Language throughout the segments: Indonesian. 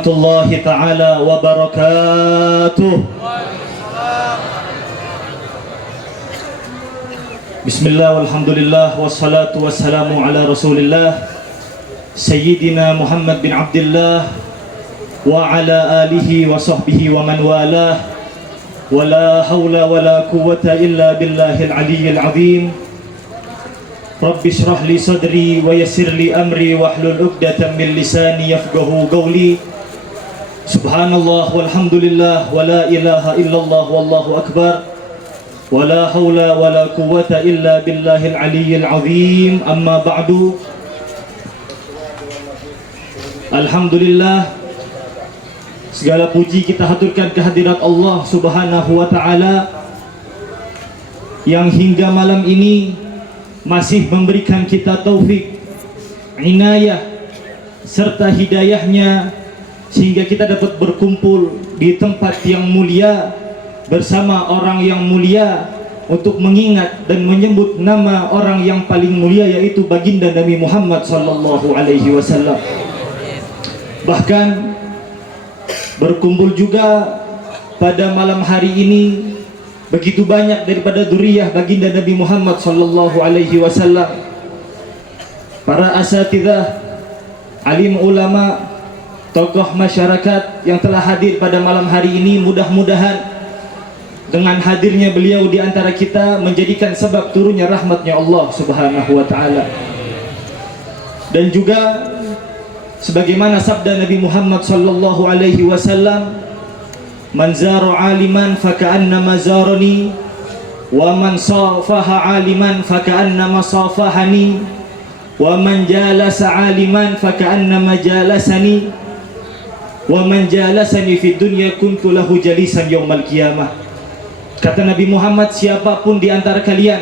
warahmatullahi ta'ala wabarakatuh. Bismillah walhamdulillah wassalatu wassalamu ala rasulillah Sayyidina Muhammad bin Abdullah wa ala alihi wa sahbihi wa man walah. Wa la hawla wa la quwwata illa billahil aliyyil azim. Rabbi shrah li sadri wa yassir li amri wahlul 'uqdatam min lisani yafqahu qawli. Subhanallah walhamdulillah wa la ilaha illallah wallahu akbar. Wa la hawla wa la quwwata illa billahil aliyyil azim. Amma ba'du. Alhamdulillah, segala puji kita haturkan kehadirat Allah Subhanahu wa ta'ala yang hingga malam ini masih memberikan kita taufik, inayah serta hidayahnya sehingga kita dapat berkumpul di tempat yang mulia bersama orang yang mulia untuk mengingat dan menyebut nama orang yang paling mulia, yaitu baginda Nabi Muhammad sallallahu alaihi wasallam. Bahkan berkumpul juga pada malam hari ini begitu banyak daripada dzurriyyah baginda Nabi Muhammad sallallahu alaihi wasallam, para asatidzah, alim ulama, tokoh masyarakat yang telah hadir pada malam hari ini. Mudah-mudahan dengan hadirnya beliau di antara kita menjadikan sebab turunnya rahmatnya Allah Subhanahu wa ta'ala. Dan juga sebagaimana sabda Nabi Muhammad sallallahu alaihi wasallam, man zara aliman faka'annama zarani wa man safaha aliman faka'annama safahani wa man jalasa aliman faka'annama jalasani wa man jalasani fid dunya kuntu lahu jalisan yaumal qiyamah. Kata Nabi Muhammad, siapapun di antara kalian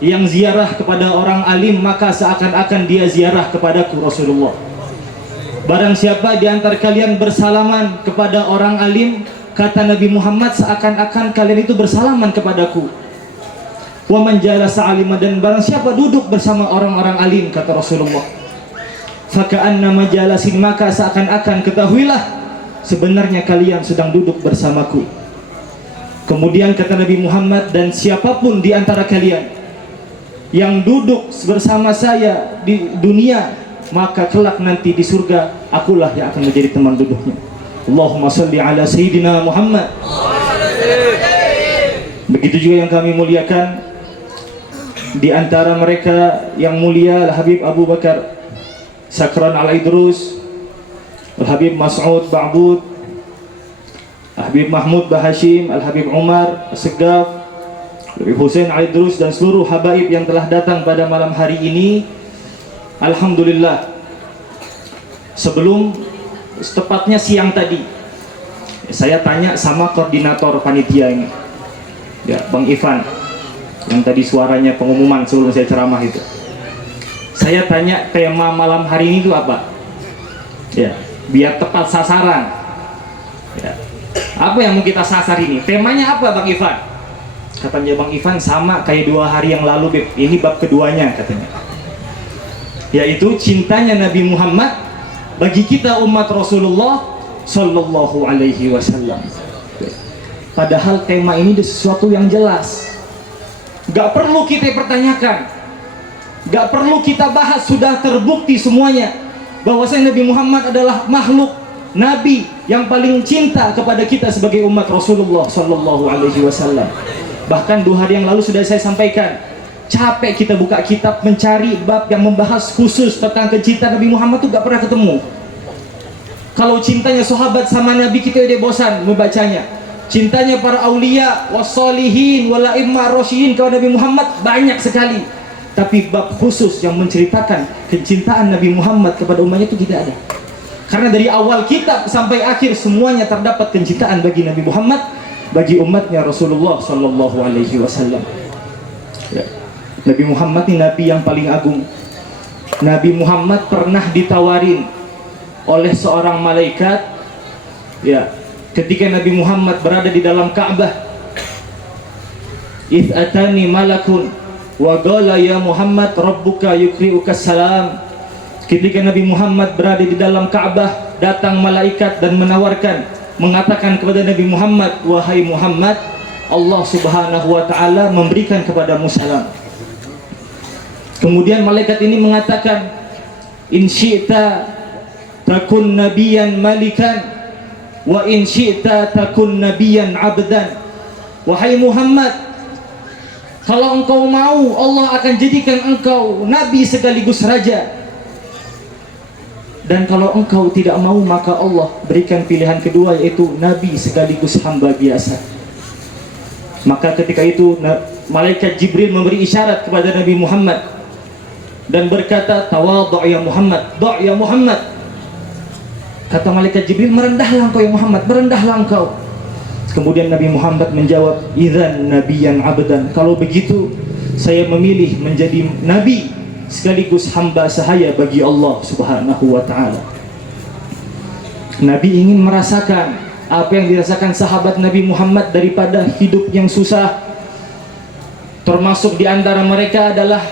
yang ziarah kepada orang alim, maka seakan-akan dia ziarah kepadaku, Rasulullah. Barang siapa di antara kalian bersalaman kepada orang alim, kata Nabi Muhammad, seakan-akan kalian itu bersalaman kepadaku. Wa man jalasa aliman, dan barang siapa duduk bersama orang-orang alim, kata Rasulullah, faka'annama jalasin, maka seakan-akan ketahuilah sebenarnya kalian sedang duduk bersamaku. Kemudian kata Nabi Muhammad, dan siapapun di antara kalian yang duduk bersama saya di dunia, maka kelak nanti di surga akulah yang akan menjadi teman duduknya. Allahumma salli ala Sayyidina Muhammad. Begitu juga yang kami muliakan, di antara mereka yang mulia Al-Habib Abu Bakar Sakran Al-Idrus, Al-Habib Mas'ud Ba'bud, Al-Habib Mahmud Bahashim, Al-Habib Umar Segaf, Al-Habib Hussein Al-Idrus, dan seluruh habaib yang telah datang pada malam hari ini. Alhamdulillah, sebelum tepatnya siang tadi saya tanya sama koordinator panitia ini, ya, Bang Ivan, yang tadi suaranya pengumuman sebelum saya ceramah itu. Saya tanya tema malam hari ini itu apa, ya, biar tepat sasaran, ya. Apa yang mau kita sasar ini? Temanya apa, Bang Ivan? Katanya Bang Ivan, sama kayak 2 hari yang lalu, Beb. Ini bab keduanya katanya, yaitu cintanya Nabi Muhammad bagi kita umat Rasulullah sallallahu alaihi wasallam. Padahal tema ini sesuatu yang jelas, gak perlu kita pertanyakan, gak perlu kita bahas, sudah terbukti semuanya bahwasanya Nabi Muhammad adalah makhluk Nabi yang paling cinta kepada kita sebagai umat Rasulullah sallallahu alaihi wasallam. Bahkan 2 hari yang lalu sudah saya sampaikan, capek kita buka kitab mencari bab yang membahas khusus tentang kecintaan Nabi Muhammad itu gak pernah ketemu. Kalau cintanya sahabat sama Nabi kita udah bosan membacanya. Cintanya para aulia, wassalihin, wala'immah rasyidin kepada Nabi Muhammad banyak sekali. Tapi bab khusus yang menceritakan kecintaan Nabi Muhammad kepada umatnya itu tidak ada. Karena dari awal kitab sampai akhir semuanya terdapat kecintaan bagi Nabi Muhammad, bagi umatnya Rasulullah sallallahu alaihi wasallam. Ya. Nabi Muhammad ini nabi yang paling agung. Nabi Muhammad pernah ditawarin oleh seorang malaikat, ya, ketika Nabi Muhammad berada di dalam Ka'bah. "Idz atani malakun wa qala ya Muhammad rabbuka yukri'uka salam." Ketika Nabi Muhammad berada di dalam Ka'bah, datang malaikat dan menawarkan, mengatakan kepada Nabi Muhammad, wahai Muhammad, Allah Subhanahu wa taala memberikan kepadamu salam. Kemudian malaikat ini mengatakan, in syi'ta takun nabiyan malikan wa in syi'ta takun nabiyan abdan. Wahai Muhammad, kalau engkau mau, Allah akan jadikan engkau nabi sekaligus raja. Dan kalau engkau tidak mau, maka Allah berikan pilihan kedua, yaitu nabi sekaligus hamba biasa. Maka ketika itu malaikat Jibril memberi isyarat kepada Nabi Muhammad dan berkata, tawadhu ya Muhammad, do' ya Muhammad. Kata malaikat Jibril, merendahlah engkau ya Muhammad, merendahlah engkau. Kemudian Nabi Muhammad menjawab, idzan nabiyyan abdan, kalau begitu saya memilih menjadi nabi sekaligus hamba sahaya bagi Allah Subhanahu wa taala. Nabi ingin merasakan apa yang dirasakan sahabat Nabi Muhammad daripada hidup yang susah. Termasuk di antara mereka adalah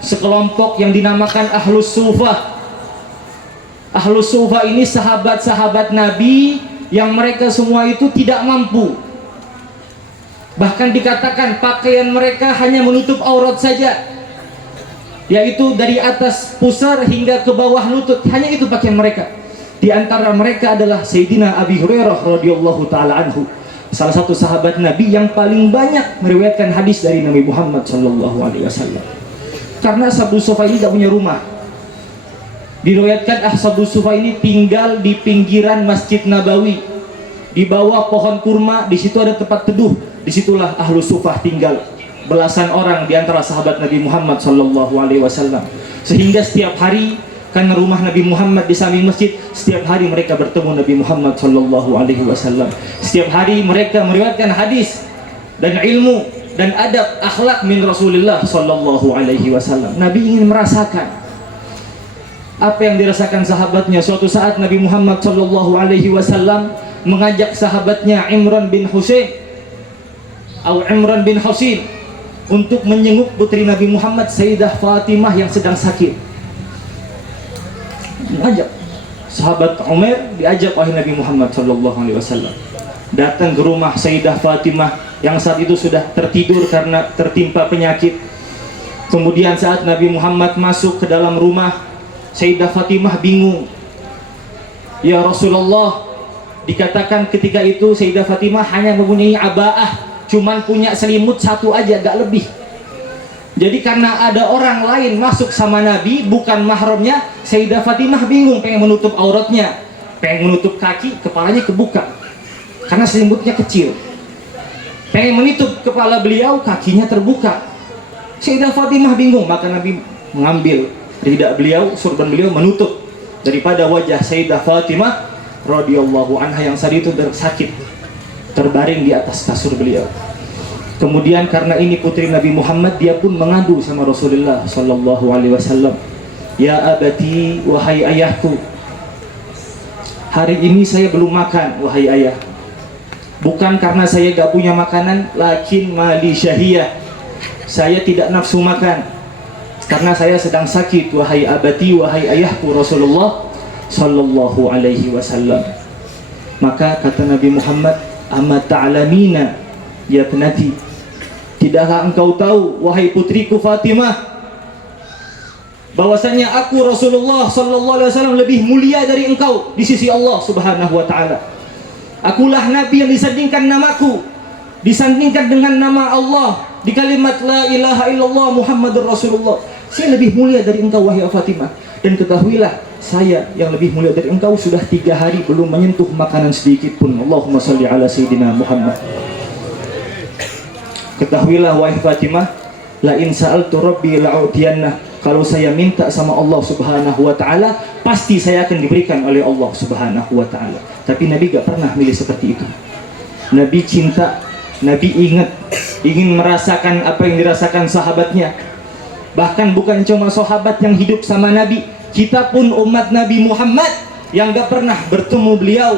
sekelompok yang dinamakan Ahlus Sufah. Ahlus Sufah ini sahabat-sahabat Nabi yang mereka semua itu tidak mampu. Bahkan dikatakan pakaian mereka hanya menutup aurat saja, yaitu dari atas pusar hingga ke bawah lutut, hanya itu pakaian mereka. Di antara mereka adalah Sayyidina Abi Hurairah radhiyallahu taala anhu, salah satu sahabat Nabi yang paling banyak meriwayatkan hadis dari Nabi Muhammad sallallahu alaihi wasallam. Karena Ashabus Sufah ini tidak punya rumah. Diriwayatkan Ashabus Sufah ini tinggal di pinggiran Masjid Nabawi, di bawah pohon kurma. Di situ ada tempat teduh. Disitulah Ahlus Sufah tinggal, belasan orang di antara sahabat Nabi Muhammad sallallahu alaihi wasallam. Sehingga setiap hari, karena rumah Nabi Muhammad di samping masjid, setiap hari mereka bertemu Nabi Muhammad sallallahu alaihi wasallam. Setiap hari mereka meriwayatkan hadis dan ilmu dan adab akhlak min Rasulullah sallallahu alaihi wasallam. Nabi ingin merasakan apa yang dirasakan sahabatnya. Suatu saat Nabi Muhammad sallallahu alaihi wasallam mengajak sahabatnya Imran bin Husain atau Imran bin Husain untuk menjenguk putri Nabi Muhammad, Sayyidah Fatimah, yang sedang sakit. Mengajak sahabat Umar, diajak oleh Nabi Muhammad sallallahu alaihi wasallam datang ke rumah Sayyidah Fatimah yang saat itu sudah tertidur karena tertimpa penyakit. Kemudian saat Nabi Muhammad masuk ke dalam rumah, Sayyidah Fatimah bingung. Ya Rasulullah, dikatakan ketika itu Sayyidah Fatimah hanya mempunyai abaah, cuman punya selimut satu aja, gak lebih. Jadi karena ada orang lain masuk sama Nabi, bukan mahramnya, Sayyidah Fatimah bingung, pengen menutup auratnya, pengen menutup kaki, kepalanya kebuka karena selimutnya kecil. Pengen menutup kepala beliau, kakinya terbuka. Sayyidah Fatimah bingung, maka Nabi mengambil ridak beliau, surban beliau, menutup daripada wajah Sayyidah Fatimah radhiyallahu anha yang saat itu sakit, terbaring di atas kasur beliau. Kemudian karena ini putri Nabi Muhammad, dia pun mengadu sama Rasulullah sallallahu alaihi wasallam. Ya abati, wahai ayahku, hari ini saya belum makan wahai ayah. Bukan karena saya gak punya makanan, lakin mali syahiyah, saya tidak nafsu makan karena saya sedang sakit wahai abati, wahai ayahku Rasulullah sallallahu alaihi wasallam. Maka kata Nabi Muhammad, amma ta'lamina ya penati, tidakkah engkau tahu wahai putriku Fatimah, bahwasanya aku Rasulullah sallallahu alaihi wasallam lebih mulia dari engkau di sisi Allah Subhanahu wa taala. Akulah nabi yang disandingkan namaku, disandingkan dengan nama Allah di kalimat la ilaha illallah Muhammadur Rasulullah. Saya lebih mulia dari engkau wahai Fatimah. Dan ketahuilah, saya yang lebih mulia dari engkau sudah 3 hari belum menyentuh makanan sedikit pun. Allahumma salli ala Sayyidina Muhammad. Ketahuilah wahai Fatimah, la in sa'altu rabbi la'utiyannah, kalau saya minta sama Allah Subhanahu wa taala, pasti saya akan diberikan oleh Allah Subhanahu wa taala. Tapi Nabi gak pernah milih seperti itu. Nabi cinta, Nabi ingat, ingin merasakan apa yang dirasakan sahabatnya. Bahkan bukan cuma sahabat yang hidup sama Nabi, kita pun umat Nabi Muhammad yang gak pernah bertemu beliau,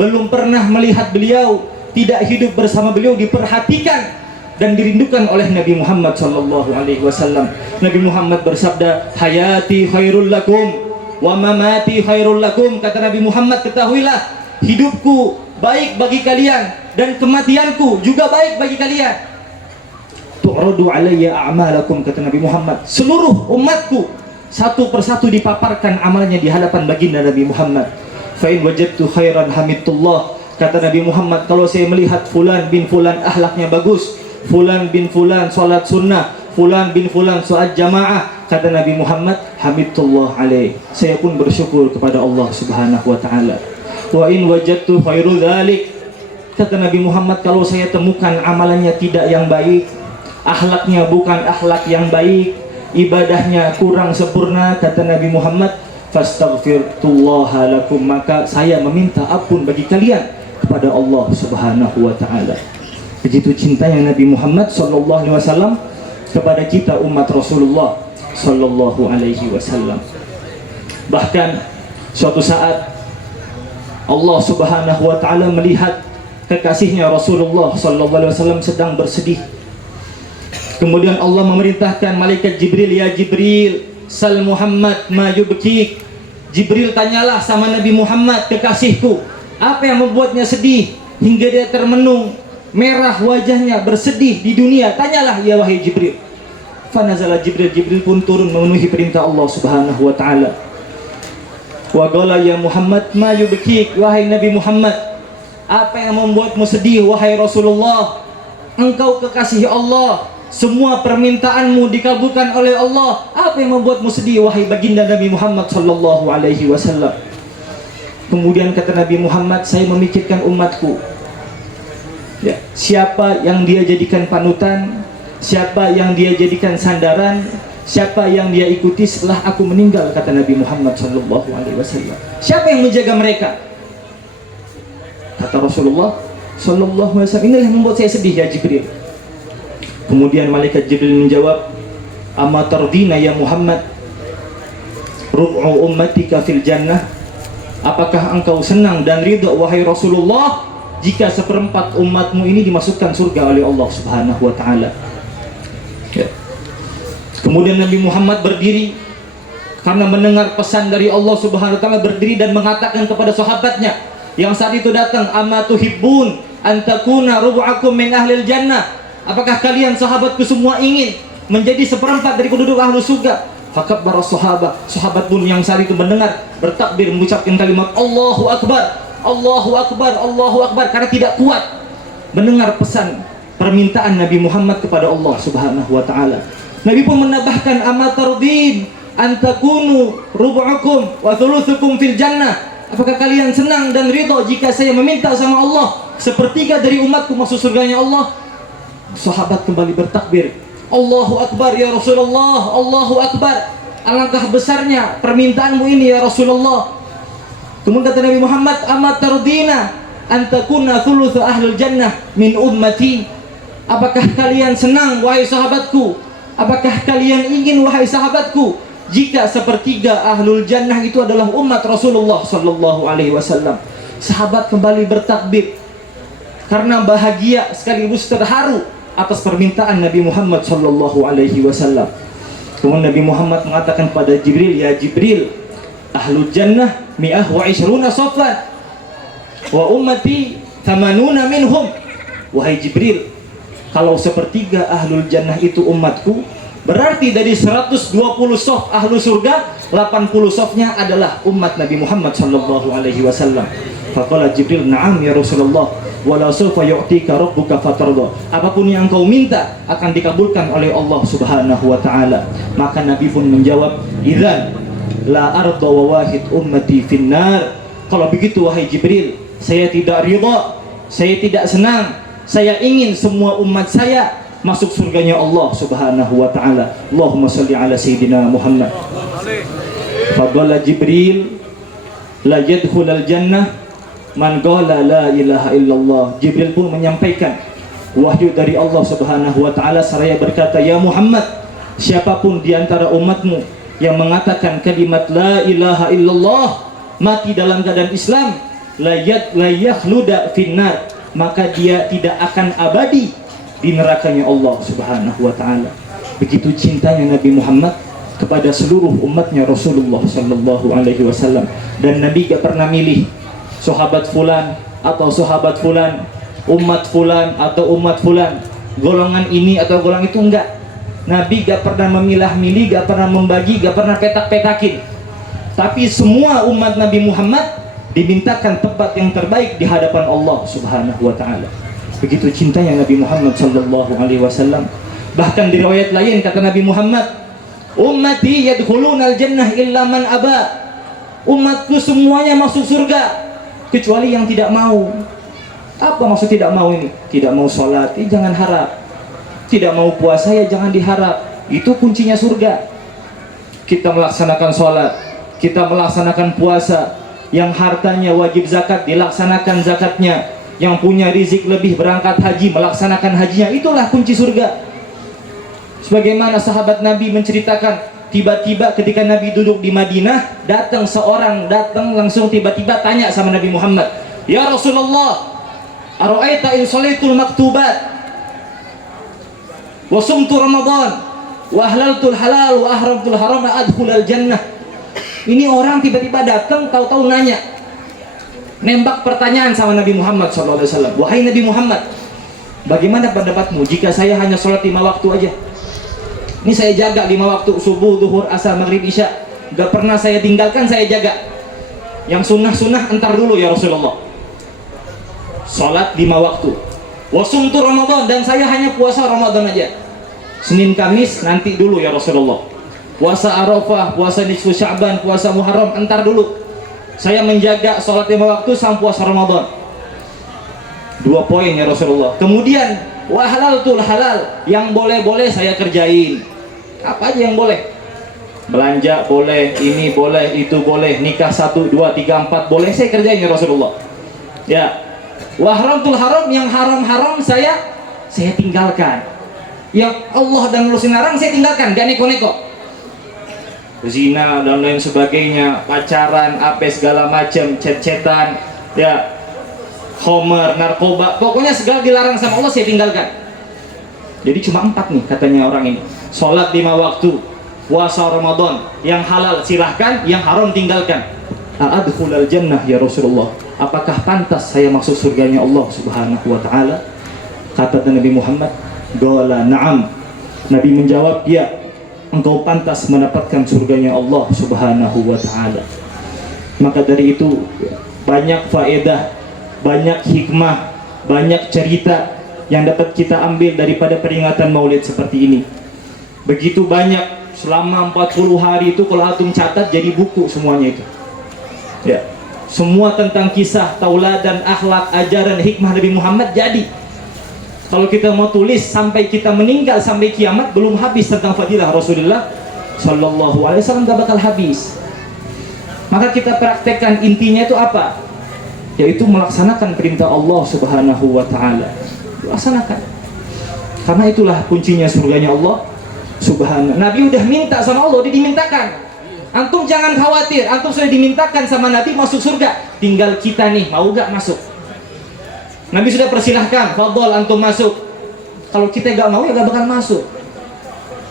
belum pernah melihat beliau, tidak hidup bersama beliau, diperhatikan dan dirindukan oleh Nabi Muhammad sallallahu alaihi wasallam. Nabi Muhammad bersabda, hayati khairul lakum wa mamati khairul lakum. Kata Nabi Muhammad, ketahuilah hidupku baik bagi kalian dan kematianku juga baik bagi kalian. Tu'radu alayya a'malakum, kata Nabi Muhammad, seluruh umatku satu persatu dipaparkan amalnya di hadapan baginda Nabi Muhammad. Fa in wajadtu khairan hamidullah, kata Nabi Muhammad, kalau saya melihat fulan bin fulan akhlaknya bagus, fulan bin fulan salat sunnah, fulan bin fulan salat jamaah, kata Nabi Muhammad, hamidullah alaih, saya pun bersyukur kepada Allah Subhanahu wa taala. Wa in wajadtu khairu dzalik, kata Nabi Muhammad, kalau saya temukan amalannya tidak yang baik, akhlaknya bukan akhlak yang baik, ibadahnya kurang sempurna, kata Nabi Muhammad, fastaghfirullah lakum, maka saya meminta ampun bagi kalian kepada Allah Subhanahu wa taala. Begitu cintanya Nabi Muhammad sallallahu alaihi wasallam kepada kita umat Rasulullah sallallahu alaihi wasallam. Bahkan suatu saat Allah Subhanahu wa taala melihat kekasihnya Rasulullah sallallahu alaihi wasallam sedang bersedih. Kemudian Allah memerintahkan malaikat Jibril, ya Jibril, sal Muhammad ma yubkik. Jibril tanyalah sama Nabi Muhammad, kekasihku, apa yang membuatnya sedih hingga dia termenung, merah wajahnya, bersedih di dunia. Tanyalah ya wahai Jibril. Fanazala Jibril, Jibril pun turun memenuhi perintah Allah Subhanahu wa taala. Wa qala ya Muhammad ma yubkik, wahai Nabi Muhammad, apa yang membuatmu sedih wahai Rasulullah? Engkau kekasih Allah, semua permintaanmu dikabulkan oleh Allah. Apa yang membuatmu sedih wahai baginda Nabi Muhammad sallallahu alaihi wasallam? Kemudian kata Nabi Muhammad, saya memikirkan umatku, ya, siapa yang dia jadikan panutan, siapa yang dia jadikan sandaran, siapa yang dia ikuti setelah aku meninggal, kata Nabi Muhammad sallallahu alaihi wasallam. Siapa yang menjaga mereka? Kata Rasulullah sallallahu alaihi wasallam, inilah yang membuat saya sedih ya Jibril. Kemudian malaikat Jibril menjawab, amma tardina ya Muhammad rub'u ummatika fil jannah, apakah engkau senang dan ridha wahai Rasulullah jika seperempat umatmu ini dimasukkan surga oleh Allah Subhanahu wa taala? Ya. Kemudian Nabi Muhammad berdiri karena mendengar pesan dari Allah Subhanahu wa taala, berdiri dan mengatakan kepada sahabatnya yang saat itu datang, amma tuhibbun an takuna rubu'akum min ahlil jannah, apakah kalian sahabatku semua ingin menjadi seperempat dari penduduk ahlu surga? Fakabbar sahabat pun yang saat itu mendengar bertakbir mengucapkan kalimat Allahu Akbar, Allahu Akbar, Allahu Akbar, karena tidak kuat mendengar pesan permintaan Nabi Muhammad kepada Allah Subhanahu wa taala. Nabi pun menambahkan, amma tardin an takunu rubu'akum wa thuluthukum fil jannah, apakah kalian senang dan ridha jika saya meminta sama Allah sepertiga dari umatku masuk surganya Allah? Sahabat kembali bertakbir, Allahu Akbar ya Rasulullah, Allahu Akbar, alangkah besarnya permintaanmu ini ya Rasulullah. Kemudian kata Nabi Muhammad, amat tardina antakuna thuluthu ahlul jannah min ummati, apakah kalian senang wahai sahabatku, apakah kalian ingin wahai sahabatku jika sepertiga ahlul jannah itu adalah umat Rasulullah sallallahu alaihi wasallam? Sahabat kembali bertakbir karena bahagia sekaligus terharu atas permintaan Nabi Muhammad sallallahu alaihi wasallam. Kemudian Nabi Muhammad mengatakan kepada Jibril, ya Jibril, ahlul jannah mi'ah wa ishruna safwan wa ummati thamanuna minhum. Wahai Jibril, kalau sepertiga ahlul jannah itu umatku, berarti dari 120 saf ahlu surga, 80 safnya adalah umat Nabi Muhammad sallallahu alaihi wasallam. Faqala Jibril, na'am ya Rasulullah, wala sawfa yu'tika rabbuka fatarda, apapun yang engkau minta akan dikabulkan oleh Allah Subhanahu wa taala. Maka Nabi pun menjawab, idzan la arda wa wahid ummati finnar, kalau begitu wahai Jibril, saya tidak ridha, saya tidak senang, saya ingin semua umat saya masuk surganya Allah Subhanahu wa taala. Allahumma shalli ala sayyidina Muhammad. Fadalla Jibril la yadkhulul jannah man qala la ilaha illallah. Jibril pun menyampaikan wahyu dari Allah Subhanahu wa taala seraya berkata, ya Muhammad, siapapun di antara umatmu yang mengatakan kalimat la ilaha illallah mati dalam keadaan Islam, la yakhluda finnar, maka dia tidak akan abadi di nerakanya Allah Subhanahu wa taala. Begitu cintanya Nabi Muhammad kepada seluruh umatnya Rasulullah Sallallahu Alaihi Wasallam. Dan Nabi gak pernah milih sahabat fulan atau sahabat fulan, umat fulan atau umat fulan, golongan ini atau golongan itu, enggak. Nabi gak pernah memilah-milih, gak pernah membagi, gak pernah petak-petakin. Tapi semua umat Nabi Muhammad dimintakan tempat yang terbaik di hadapan Allah Subhanahu wa Ta'ala. Begitu cintanya Nabi Muhammad Sallallahu Alaihi Wasallam. Bahkan di riwayat lain kata Nabi Muhammad, ummati yadkhulunal jannah illa man aba. Umatku semuanya masuk surga kecuali yang tidak mau. Apa maksud tidak mau ini? Tidak mau sholat, jangan harap. Tidak mau puasa, ya jangan diharap. Itu kuncinya surga. Kita melaksanakan sholat, kita melaksanakan puasa, yang hartanya wajib zakat dilaksanakan zakatnya, yang punya rizik lebih berangkat haji melaksanakan hajinya, itulah kunci surga. Sebagaimana sahabat Nabi menceritakan, tiba-tiba ketika Nabi duduk di Madinah, datang langsung tiba-tiba tanya sama Nabi Muhammad, ya Rasulullah, ara'aita in sholaitul maktubat wa sumtu Ramadan wa ahlaltul halal wa ahramtul haram la adkhulal jannah. Ini orang tiba-tiba datang, tahu-tahu nanya, nembak pertanyaan sama Nabi Muhammad SAW. Wahai Nabi Muhammad, bagaimana pendapatmu jika saya hanya sholat 5 waktu aja? Ini saya jaga 5 waktu, subuh, duhur, asar, maghrib, isya, gak pernah saya tinggalkan, saya jaga. Yang sunnah-sunnah entar dulu ya Rasulullah. Sholat 5 waktu, wasumtu Ramadan, dan saya hanya puasa Ramadan aja. Senin Kamis nanti dulu ya Rasulullah. Puasa Arafah, puasa nisfu Sya'ban, puasa Muharram entar dulu. Saya menjaga sholat 5 waktu sama puasa Ramadan. 2 poin ya Rasulullah. Kemudian wa halaltul halal, yang boleh-boleh saya kerjain. Apa aja yang boleh? Belanja boleh, ini boleh, itu boleh, nikah 1, 2, 3, 4 boleh saya kerjain ya Rasulullah. Ya. Wa haramtul haram, yang haram-haram saya tinggalkan. Yang Allah dan Rasul larang saya tinggalkan, gak neko-neko. Zina dan lain sebagainya, pacaran, apa segala macam, cet-cetan, ya, homer, narkoba, pokoknya segala dilarang sama Allah saya tinggalkan. Jadi cuma 4 nih katanya orang ini. Sholat 5 waktu, puasa Ramadan, yang halal silahkan, yang haram tinggalkan. A'adkhulal jannah ya Rasulullah, apakah pantas saya masuk surganya Allah Subhanahu wa Ta'ala? Kata Nabi Muhammad, qala na'am. Nabi menjawab, ya, engkau pantas mendapatkan surganya Allah Subhanahu wa Ta'ala. Maka dari itu banyak faedah, banyak hikmah, banyak cerita yang dapat kita ambil daripada peringatan Maulid seperti ini. Begitu banyak, selama 40 hari itu kalau antum catat jadi buku semuanya itu. Ya, semua tentang kisah, tauladan, akhlak, ajaran, hikmah Nabi Muhammad jadi. Kalau kita mau tulis sampai kita meninggal, sampai kiamat belum habis tentang fadilah Rasulullah Sallallahu Alaihi Wasallam, gak bakal habis. Maka kita praktekkan, intinya itu apa? Yaitu melaksanakan perintah Allah Subhanahu wa Ta'ala. Laksanakan. Karena itulah kuncinya surganya Allah Subhanahu. Nabi udah minta sama Allah, dia dimintakan. Antum jangan khawatir, antum sudah dimintakan sama Nabi masuk surga. Tinggal kita nih, mau gak masuk? Nabi sudah persilahkan, fadhol antum masuk. Kalau kita gak mau ya gak bakal masuk.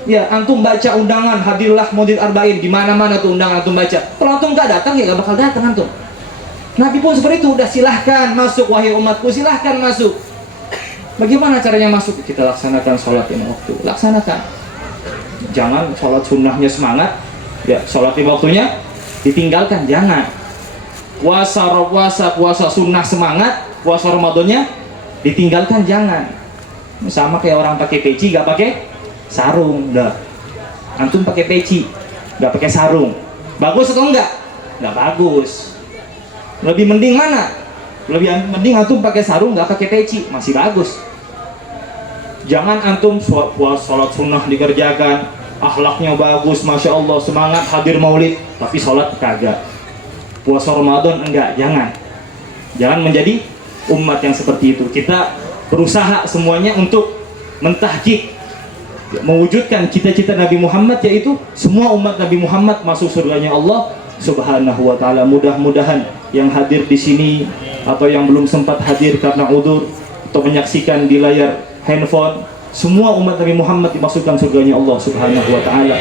Ya, antum baca undangan, hadirlah Maulid Arba'in, di mana-mana tuh undangan antum baca. Kalau antum gak datang ya gak bakal datang antum. Nabi pun seperti itu, udah silahkan masuk wahai umatku, silahkan masuk. Bagaimana caranya masuk? Kita laksanakan sholat 5 waktu, laksanakan. Jangan sholat sunnahnya semangat, ya sholat 5 waktunya ditinggalkan, jangan. Puasa sunnah semangat, puasa Ramadannya ditinggalkan, jangan. Sama kayak orang pakai peci gak pakai sarung. Dah, antum pakai peci gak pakai sarung, bagus atau enggak? Gak bagus. Lebih mending mana? Lebih mending antum pakai sarung gak pakai peci, masih bagus. Jangan antum sholat sunnah dikerjakan, akhlaknya bagus, masya Allah, semangat hadir maulid, tapi sholat kagak. Puasa Ramadan enggak, jangan menjadi umat yang seperti itu. Kita berusaha semuanya untuk mentahqiq, mewujudkan cita-cita Nabi Muhammad, yaitu semua umat Nabi Muhammad masuk surganya Allah Subhanahu wa Ta'ala. Mudah-mudahan yang hadir di sini atau yang belum sempat hadir karena udzur atau menyaksikan di layar handphone, semua umat Nabi Muhammad dimasukkan surganya Allah Subhanahu wa Ta'ala.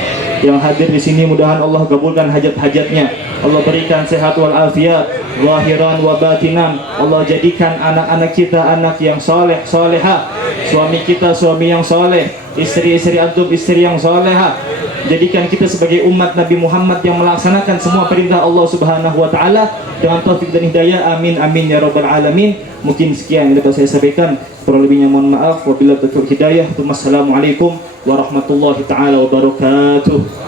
Yang hadir di sini mudahan Allah kabulkan hajat-hajatnya. Allah berikan sehat wal afiat, zahiran wa batinan. Allah jadikan anak-anak kita anak yang soleh, soleha. Suami kita suami yang soleh, istri-istri antum istri yang soleha. Jadikan kita sebagai umat Nabi Muhammad yang melaksanakan semua perintah Allah Subhanahu wa taala dengan taufik dan hidayah. Amin amin ya rabbal alamin. Mungkin sekian yang dapat saya sampaikan. Kurang lebihnya mohon maaf. Wabillahi taufiq hidayah. Wassalamualaikum warahmatullahi taala wabarakatuh.